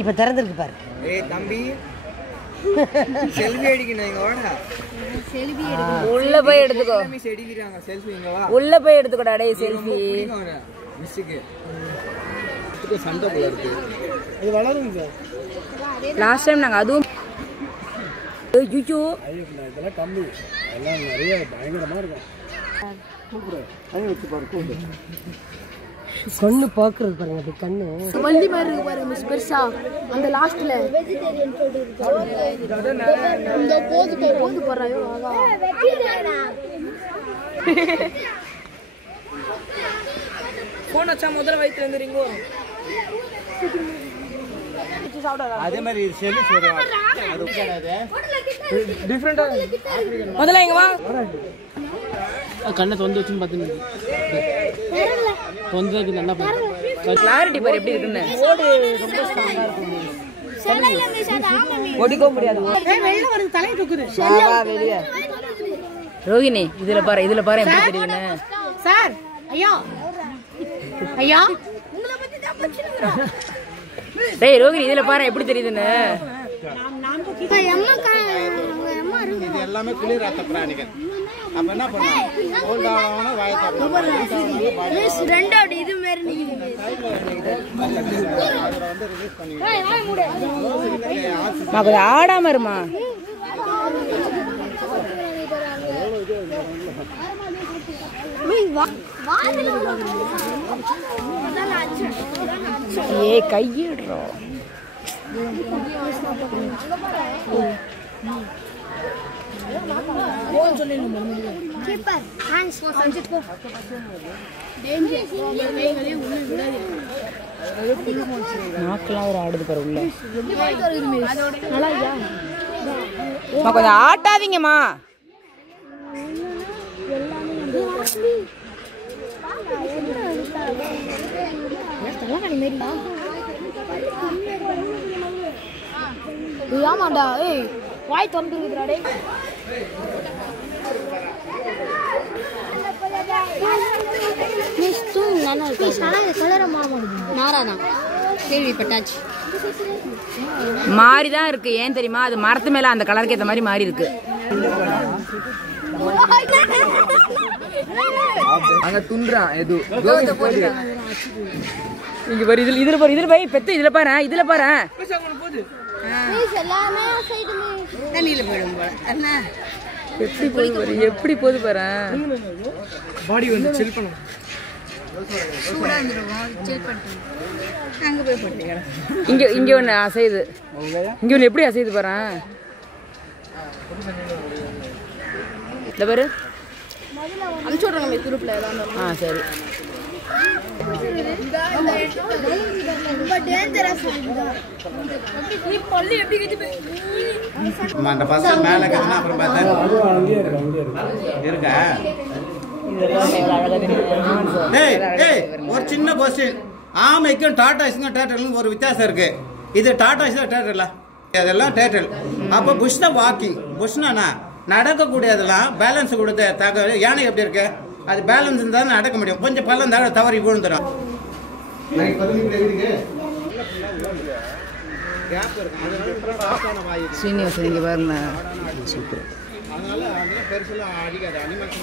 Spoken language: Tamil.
இப்போ திறந்துருக்கு பாரு. ஏய் தம்பி செல்ஃபி எடுக்கணும் இங்க வாடா. செல்ஃபி எடுங்க. உள்ள போய் எடுத்துக்கோ. மிஸ் எடுக்கறாங்க செல்ஃபி இங்க வா. உள்ள போய் எடுத்துக்கோடா டேய் செல்ஃபி. மிஸ்க்கு. இதுக்கு சண்டை போல இருக்கு. இது வளருங்க. லாஸ்ட் டைம் நாங்க அதுவும் ஐயோ இதெல்லாம் கம்மி. எல்லாம் நிறைய பயங்கரமா இருக்கும். சூப்பர். ஐயோ வச்சு பாரு கூண்டு. கண்ணு பாக்குறது பாருங்க அது கண்ணு. வள்ளி மாதிரி இருக்கு பாருங்க மிஸ் பெருசா. அந்த லாஸ்ட்ல வெஜிடேரியன் போட்டு இருக்கு. இந்த போது போறாயோ ஆகா. போன் அச்சா முதல்ல வயித்துல இருந்தீங்க. அதே மாதிரி செல்லு சொல்றா. அது கிடையாது. டிஃபரண்டா முதல்ல இங்க வா. கண்ணை தொந்து வச்சுன்னு பாத்துங்க. தொந்தக்கு நல்லா பாரு. கிளாரிட்டி பாரு எப்படி இருக்குன்னு. ஓடு ரொம்ப ஸ்ட்ராங்கா இருக்கும். ஓடிக்கோ முடியாது. வெளில வருது தலையை தூக்குது. வா வெளிய. ரோகிணி இதுல பாரு எப்படி தெரியுதுன்னு. சார் ஐயா ஐயா உங்களை பத்தி தான் பச்சினுறோம். டேய் ரோகிணி இதுல பாரு எப்படி தெரியுதுன்னு. இது எல்லாமே குளிர் ரத்த பிராணிகள். அப்ப என்ன பண்ணணும்? ஓல்டாவன வாயை தரணும். ரெண்டாவது இது மாதிரி நிக்குது. அதோட வந்து ரிலீஸ் பண்ணி. கொஞ்சம் ஆடாம இருமா. ஏ கையிடுறோம். நாக்கெல்லாம் ஒரு ஆடுது பாரு உள்ள. கொஞ்சம் ஆட்டாதீங்கம்மா. ஆமாண்டா ஏய் வாய் திறந்துருக்குடா டேய். கேள்விப்பட்டாச்சு மாறிதான் இருக்கு. ஏன் தெரியுமா? அது மரத்து மேல அந்த கலருக்கு ஏத்த மாதிரி மாறி இருக்கு. அங்க துன்றான் எது இங்க பாரு இதுல போய் பெத்து இதுல பாரு. எப்படி போகுது பாரு. பாடி வந்து சில் பண்ணும். இங்க ஒண்ணு அசையுது. இங்க ஒண்ணு எப்படி அசையுது பாரு. இந்த பாரு அனுப்பிச்சு விடுறாங்க குரூப்ல ஏதாவது. சரி. அந்த பசங்க மேல கத்துனா அப்புறம் பார்த்தா இருக்கா. டேய் ஒரு சின்ன क्वेश्चन. ஆமைக்கும் டாடாஸ்க்கும் டேட்டலுக்கும் ஒரு வித்தியாசம் இருக்கு. இது டாடாஸ் தான் டேட்டலா? அதெல்லாம் டேட்டல். அப்ப புஷ் த வாக்கிங். புஷ்னா நடக்கக்கூடியதெல்லாம் பேலன்ஸ் கொடுத்த தகவல். யானை எப்படி இருக்கு? அது பேலன்ஸ் இருந்தா நடக்க முடியும். கொஞ்சம் பள்ளம் தவறி விழுந்துடும். சீனிவாசன் இங்க பாருங்க. அதனால பெருசுலாம் அடிக்காது. அனிமல்ஸ்